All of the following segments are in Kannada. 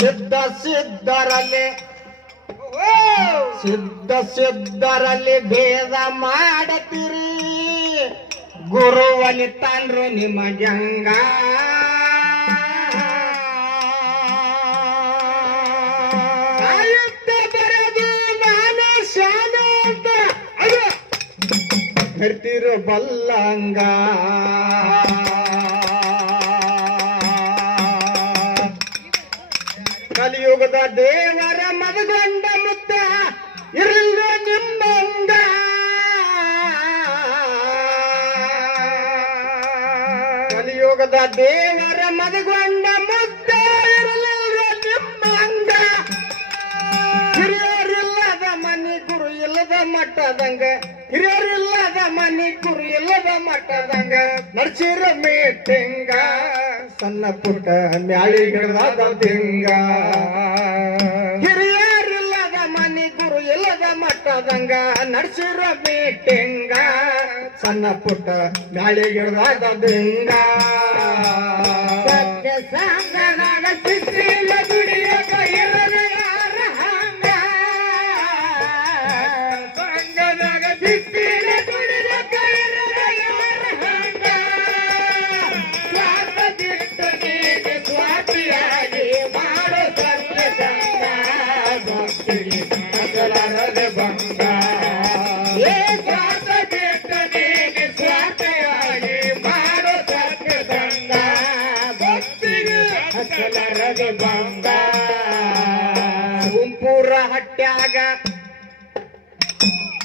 ಸಿದ್ಧ ಸಿದ್ಧರಲ್ಲಿ ಸಿದ್ಧ ಸಿದ್ಧರಲ್ಲಿ ಭೇದ ಮಾಡತಿರಿ ಗುರು ಒಲಿತಾನ್ರು ನಿಮಗಂಗ ಬರೆದು ನಾನು ಶಾನ ಅಂತ ಹೇಳ್ತಿರೋ ಬಲ್ಲಂಗ ಕಲಿಯುಗದ ದೇವರ ಮದಗೊಂಡ ಮುತ್ತ ಇರಲಿಲ್ಲ ನಿಮ್ಮಂಗ ಕಲಿಯುಗದ ದೇವರ ಮದಗೊಂಡ ಮುತ್ತ ಇರಲಿಲ್ಲ ನಿಮ್ಮಂಗ ಹಿರಿಯರಿಲ್ಲದ ಮನಿ ಗುರು ಇಲ್ಲದ ಮಟ್ಟದಂಗ ಹಿರಿಯರಿಲ್ಲದ ಮನಿ ಗುರು ಇಲ್ಲದ ಮಟ್ಟದಂಗ ನಡ್ಸಿರ ಮೀಟಿಂಗ ಸಣ್ಣ ಪುಟ್ಟ ನ್ಯಾಳಿಗಳಾದ ತಿಂಗ ಹಿರಿಯರಿಲ್ಲದ ಮನಿ ಗುರು ಇಲ್ಲದ ಮಟ್ಟದಂಗ ನಡ್ಸಿರ ಮೀಟಿಂಗ ಸಣ್ಣ ಪುಟ್ಟ ನ್ಯಾಳಿಗಳಾದ ತಿಂಗ ಸತ್ಯ ಸಂಗದಾಗ ಸಿದ್ಧಿಲ ದುಡಿಯಕ ಇರದ ಯಾರ ಹಂಗ ಸಂಗದಾಗ ಸಿದ್ಧಿಲ ದುಡಿಯಕ ಇರದ ಯಾರ ಹಂಗ ಸ್ವಾರ್ಥ ಬಿಟ್ಟು ನೀನು ಸ್ವಾರ್ಥಿಯಾಗಿ ಮಾಡೋ ಸತ್ಯ ಸಂಗ ಭಕ್ತಿಗೆ ಅಗಲಾರದ ಭಂಗ ಏ ಸ್ವಾರ್ಥ ಬಿಟ್ಟು ನೀನು ಸ್ವಾರ್ಥಿಯಾಗಿ ಮಾಡೋ ಸತ್ಯ ಸಂಗ ಭಕ್ತಿಗೆ ಅಗಲಾರದ ಭಂಗ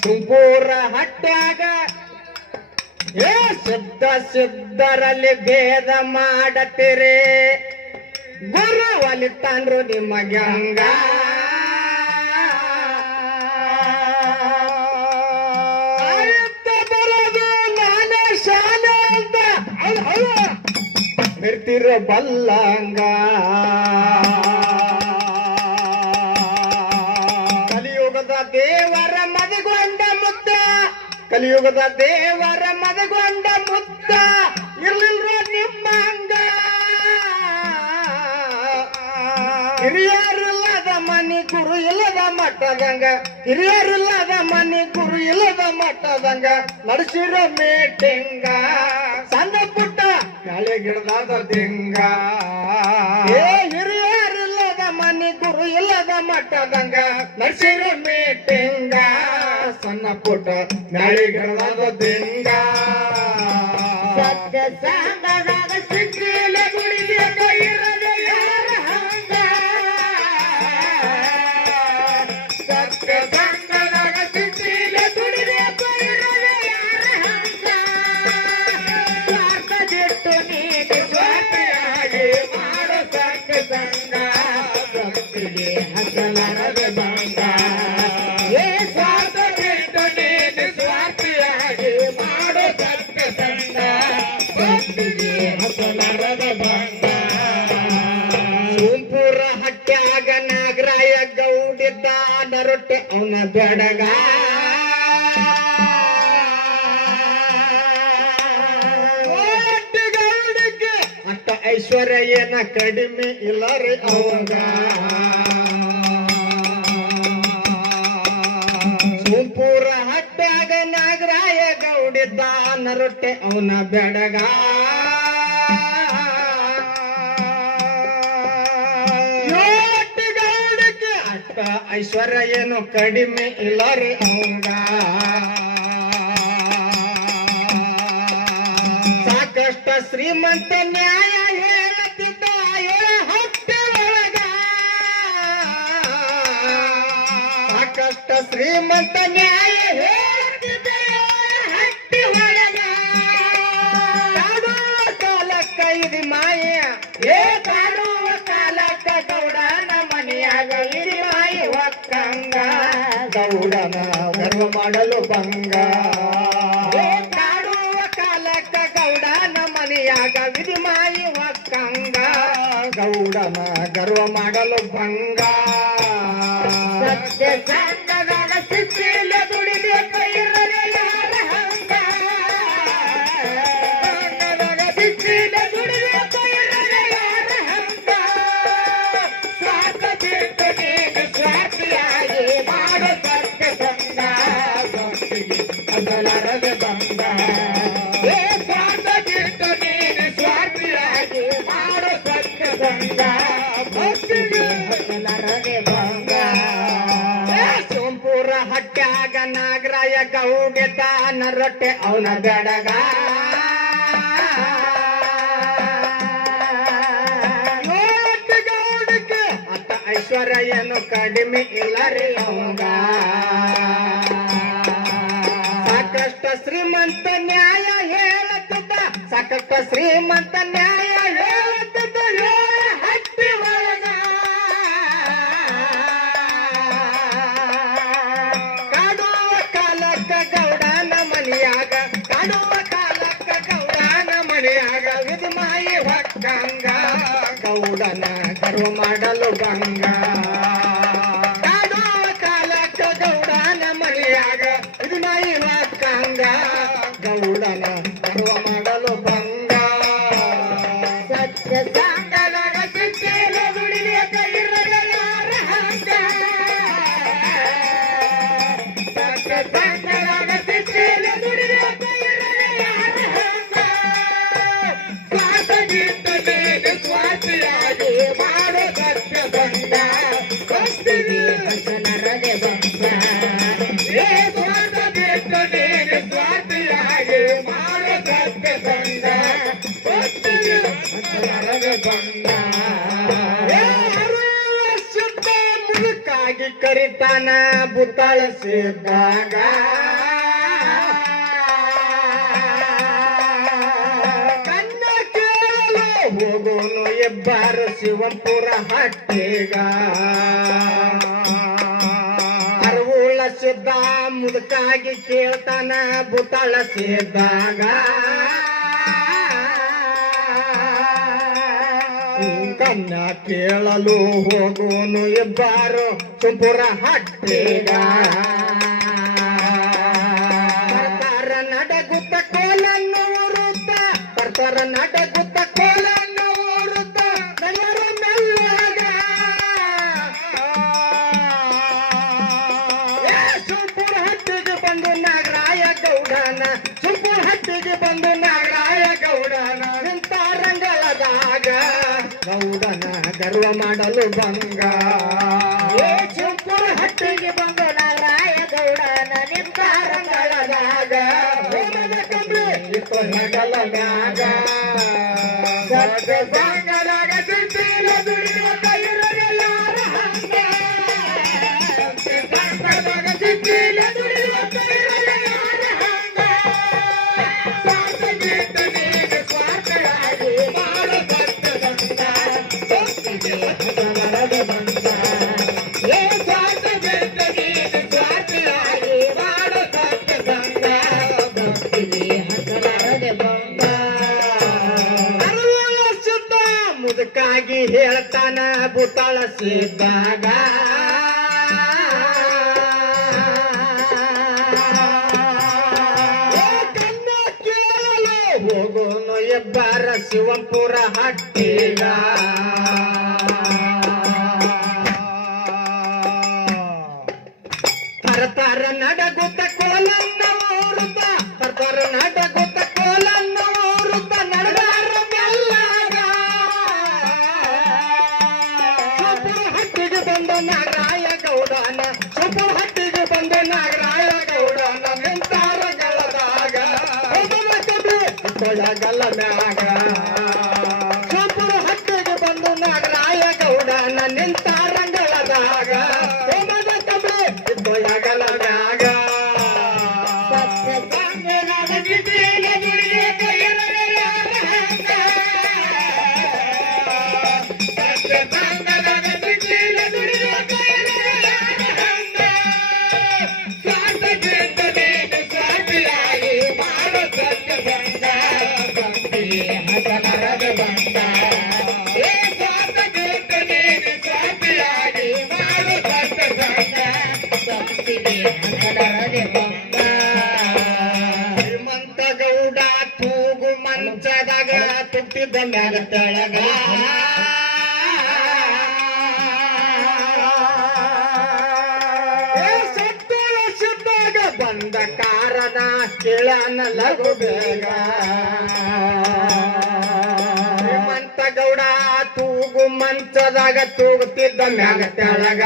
ಗುಂಪೂರ ಹಟ್ಟ್ಯಾಗ ಏ ಸಿದ್ಧ ಸಿದ್ಧರಲ್ಲಿ ಭೇದ ಮಾಡತಿರಿ ಗುರು ಒಲಿತಾನ್ರು ನಿಮಗಂಗ ಬರೋದು ನಾನೇ ಶಾನ ಅಂತ ನಿರ್ತಿರೋ ಬಲ್ಲಂಗ ಕಲಿಯುಗದ ದೇವರ ಮದಗೊಂಡ ಮುತ್ತ ಕಲಿಯುಗದ ದೇವರ ಮದಗೊಂಡ ಮುತ್ತ ಇರ್ಲಿಲ್ರ ನಿಮ್ಮಂಗ ಹಿರಿಯರಿಲ್ಲದ ಮನಿ ಗುರು ಇಲ್ಲದ ಮಟ್ಟದಂಗ ಹಿರಿಯರಿಲ್ಲದ ಮನಿ ಗುರು ಇಲ್ಲದ ಮಟ್ಟದಂಗ ನಡೆಸಿರೋ ಮೀಟಿಂಗ ಸಣ್ಣ ಪುಟ್ಟ ಗಾಳಿ ಗಿಡದಾದ ದಿಂಗ ಏ ಹಿರಿಯರಿಲ್ಲದ ಮನಿ ಗುರು ಇಲ್ಲದ ಮಟ್ಟದಂಗ ನಡೆಸಿರೋ ಮೀಟಿಂಗ ಸಣ್ಣ ಪುಟ್ಟ ಗಾಳಿ ಗಿಡದಾದ ದಿಂಗ ಸತ್ಯ ಸಂಗದಾಗ ಸಿಕ್ಕಿಲ ಗುಡಿಯಕ ಇರದ ಯಾರ ಹಂಗ ಸತ್ಯ ಸಂಗದಾಗ ಸಿಕ್ಕಿಲ ಗುಡಿಯಕ ಇರದ ಯಾರ ಹಂಗ ಸ್ವಾರ್ಥ ಬಿಟ್ಟು ನೀನು ಸ್ವಾರ್ಥಿಯಾಗಿ ಮಾಡೋ ಸತ್ಯ ಸಂಗ ಭಕ್ತಿಗೆ ಹಸಲರದ ಭಂಗ ಏ ಸ್ವಾರ್ಥ ಬಿಟ್ಟು ನೀನು ಸ್ವಾರ್ಥಿಯಾಗಿ ಮಾಡೋ ಸತ್ಯ ಸಂಗ ಭಕ್ತಿಗೆ ಹಸಲರದ ಭಂಗ ಗುಂಪೂರ ಹಟ್ಟ್ಯಾಗ ನಾಗರಾಯ ಗೌಡಿದ್ದ ನರೊಟ್ಟೆ ಅವನ ಬೆಡಗ ಗೌಡಿಗೆ ಅಷ್ಟ ಐಶ್ವರ್ಯ ಏನ ಕಡಿಮೆ ಇಲ್ಲ ರೀ ಅವಂಗ ಗುಂಪೂರ ಹಟ್ಟ್ಯಾಗ ನಾಗರಾಯ ಗೌಡಿದ್ದ ನರೊಟ್ಟೆ ಅವನ ಬೆಡಗ ಗೌಡಿಗೆ ಅಷ್ಟ ಐಶ್ವರ್ಯ ಏನು ಕಡಿಮೆ ಇಲ್ಲ ರೀ ಅವಂಗ ಸಾಕಷ್ಟ ಶ್ರೀಮಂತ ನ್ಯಾಯ ಹೇಳುತ್ತಿದ್ದ ಹಟ್ಟಿ ಒಳಗ ಸಾಕಷ್ಟ ಶ್ರೀಮಂತ ನ್ಯಾಯ ಹೇಳುತ್ತಿದ್ದ ಹಟ್ಟಿ ಒಳಗ ಕಾಡುವ ಕಾಲಕ್ಕ ಇದು ಮಾಯ ಏ ಕಾಡುವ ಕಾಲಕ್ಕ ಗೌಡನ ಮನೆಯಾಗ ಇದು ಮಾಯಿ ಒಕ್ಕಂಗ ಗೌಡನ ಗರ್ವ ಮಾಡಲು ಭಂಗ ಏ ಕಾಡುವ ಕಾಲಕ್ಕ ಗೌಡನ ಮನೆಯಾಗ ವಿಧಿ ಮಾಯಿ ಒಕ್ಕಂಗ ಗೌಡನ ಗರ್ವ ಮಾಡಲು ಭಂಗ ಸತ್ಯ ಸಂಗದಾಗ ಸಿಕ್ಕಿಲ ದುಡಿಬೇಕ ಇರದ ಯಾರ ಹಂಗ ಸಂಗದಾಗ ಸಿಕ್ಕಿಲ ದುಡಿಬೇಕ ಇರದ ಯಾರ ಮಾಡು ಸತ್ಯ ಸಂಗ ಭಕ್ತಿಗೆ ಹತ್ತಲಾರದೆ ಭಂಗ ಸೋಂಪುರ ಹಟ್ಟ್ಯಾಗ ನಾಗರಾಯ ಗೌಡೆ ತಾನ ರೊಟ್ಟೆ ಅವನ ಬೆಡಗ ಗೌಡಕ್ಕೆ ಅತ್ತ ಐಶ್ವರ್ಯ ಏನು ಕಡಿಮೆ ಇಲ್ಲ ರೀ ಅವಂಗ ಸಾಕಷ್ಟ ಶ್ರೀಮಂತ ನ್ಯಾಯ ಹೇಳತ್ತದ ಸಾಕಷ್ಟ ಶ್ರೀಮಂತ ನ್ಯಾಯ ಹೇಳತ್ತದ ಹಟ್ಟಿ ಒಳಗ ಕಾಡುವ ಕಾಲಕ್ಕ ಗೌಡನ ಮನಿಯಾಗ ಕಾಡುವ ಕಾಲಕ್ಕ ಗೌಡನ ಮನಿಯಾಗ ವಿಧಮಾಯಿ ಹೊಕ್ಕಂಗ ಗೌಡನ ಗರ್ವ ಮಾಡಲು ಗಂಗ ಕಾಡುವ ಕಾಲಕ್ಕ ಗೌಡನ ಮನಿಯಾಗ ವಿಧಮಾಯಿ ಹೊಕ್ಕಂಗ ಗೌಡನ ಗರ್ವ ಮಾಡಲು ಭಂಗ ಸತ್ಯ ಸಾಂಗದಾಗ ಸಿಕ್ಕಿನ ದುಡಿಲಿಯಕ ಇರದೆ ಯಾರ ಹಂಗ ಸತ್ಯ ಸಾಂಗದಾಗ ಸಿಕ್ಕಿನ ದುಡಿಲಿಯಕ ಇರದೆ ಯಾರ ಹಂಗ ಸ್ವಾರ್ಥಗಿಂತನೇನು ಸ್ವಾರ್ಥಿಯಾಗಿ ಮಾಡೋ ಸತ್ಯ ಸಂಗ ಭಕ್ತಿಗೆ ಹಸನರದೆ ಭಂಗ ಏ ಸ್ವಾರ್ಥಗಿಂತನೇನು ಸ್ವಾರ್ಥಿಯಾಗಿ ಮಾಡೋ ಸತ್ಯ ಸಂಗ ಭಕ್ತಿಗೆ ಹಸನರದೆ ಭಂಗ ವರ್ಷದ ಮುದುಕಾಗಿ ಕರಿತಾನ ಬುತ್ತಾಳಿಸಿದಾಗ ಕನ್ನ ಕೇಳಲು ಹೋಗೋನು ಇಬ್ಬರು ಶಿವಂಪುರ ಹಟ್ಟಿಗ ಅರವುಳ ಸಿದ್ಧ ಮುದುಕಾಗಿ ಕೇಳ್ತಾನ ಬುತ್ತಾಳಿಸಿದಾಗ ಕನ್ನ ಕೇಳಲು ಹೋಗೋನು ಇಬ್ಬರು ಸುಂಪುರ ಹಟ್ಟಿಗ ಬರ್ತಾರ ನಡಗುತ್ತ ಕೋಲನ್ನು ಊರುತ್ತ ಬರ್ತಾರ ನಡಗುತ್ತ ಕೋಲನ್ನು ಊರುತ್ತ ನಡೆಯರು ಮೆಲ್ಲಗ ಸುಂಪುರ ಹಟ್ಟಿಗೆ ಬಂದು ನಾಗರಾಯ ಗೌಡನ ಸುಂಪುರ ಹಟ್ಟಿಗೆ ಬಂದು ನಾಗರಾಯ ಗೌಡನ ನಿಂತ ರಂಗಳದಾಗ ಗೌಡನ ಗರ್ವ ಮಾಡಲು ಭಂಗ ಸುಂಪುರ ಹಟ್ಟಿಗೆ ಬಂದು ನಾಗರಾಯ ಗೌಡನ ನಿಂತ ರಂಗಳದಾಗ ಇತ್ತು ಹೆಗಲದಾಗ ಸತ್ಯ ಸಂಗದಾಗ ಸಿಕ್ಕಿನ ದುಡಿಯುವ ಕೈರಲ್ಲ ಯಾರ ಹಂಗ ಸತ್ಯ ಸಂಗದಾಗ ಸಿಕ್ಕಿನ ದುಡಿಯುವ ಕೈರಲ್ಲ ಯಾರ ಹಂಗ ಸ್ವಾರ್ಥಗಿಂತನೇನು ಸ್ವಾರ್ಥಿಯಾಗಿ ಮಾಡೋ ಸತ್ಯ ಸಂಗ ಭಕ್ತಿಗೆ ಹಸನರದೆ ಭಂಗ ಏ ಸ್ವಾರ್ಥಗಿಂತನೇನು ಸ್ವಾರ್ಥಿಯಾಗಿ ಮಾಡೋ ಸತ್ಯ ಸಂಗ ಭಕ್ತಿಗೆ ಹಸನರದೆ ಭಂಗ ಅರವಳ ಸಿದ್ಧ ಮುದುಕಾಗಿ ಹೇಳ್ತಾನ ಬುತ್ತಾಳಿಸಿದಾಗ ಕನ್ನ ಕೇಳಲು ಹೋಗೋನು ಇಬ್ಬರ ಶಿವಂಪುರ ಹಟ್ಟಿಗ ತರತರ ನಡಗುತ್ತ ಕೋಲನ್ನ ಊರುತ್ತ ತರತರ ನಡಗುತ್ತ ಕೋಲನ್ನ ಊರುತ್ತ ನಡೆದಾರ ಮೆಲ್ಲಗ ಸುಂಪುರ ಹಟ್ಟಿಗೆ ಬಂದ ನಾಗರಾಯ ಗೌಡನ ಸುಂಪುರ ಹಟ್ಟಿಗೆ ಬಂದ ನಾಗರಾಯ ಗೌಡನ ನಿಂತಾರ ಗಳದಾಗ ಕೊಳಗಲ್ಲ ಮ್ಯಾಗ ಸುಂಪುರ ಹಟ್ಟಿಗೆ ಬಂದು ನಾಗರಾಯ ಗೌಡನ ನಿಂತಾರ ಗಳದಾಗ ಕೊಳಗಲ ಮ್ಯಾಗ ಸತ್ಯ ಸಂಗದಾಗ ಸಿಕ್ಕಿನ ದುಡಿಲಿಯಕ ಇರದೆ ಯಾರ ಹಂಗ ಸತ್ಯ ಸಂಗದಾಗ ಸಿಕ್ಕಿನ ದುಡಿಲಿಯಕ ಇರದೆ ಯಾರ ಹಂಗ ಸ್ವಾರ್ಥಗಿಂತನೇನು ಸ್ವಾರ್ಥಿಯಾಗಿ ಮಾಡೋ ಸತ್ಯ ಸಂಗ ಭಕ್ತಿಗೆ ಹಸನರದೆ ಭಂಗ ಏ ಸ್ವಾರ್ಥಗಿಂತನೇನು ಸ್ವಾರ್ಥಿಯಾಗಿ ಮಾಡೋ ಸತ್ಯ ಸಂಗ ಭಕ್ತಿಗೆ ಹಸನರದೆ ಭಂಗ ಶ್ರೀಮಂತ ಗೌಡ ತೂಗು ಮಂಚದಾಗ ತುಟ್ಟಿದ್ದ ಮ್ಯಾಲ ತೆಳಗ ಸತ್ತಳ ಸಿದ್ದಾಗ ಬಂದ ಕಾರಣ ಕೇಳನ ಲಘು ಬೇಗ ಶ್ರೀಮಂತ ಮಂಚದಾಗ ತೂಗುತ್ತಿದ್ದ ಮ್ಯಾಗ ತೆಳಗ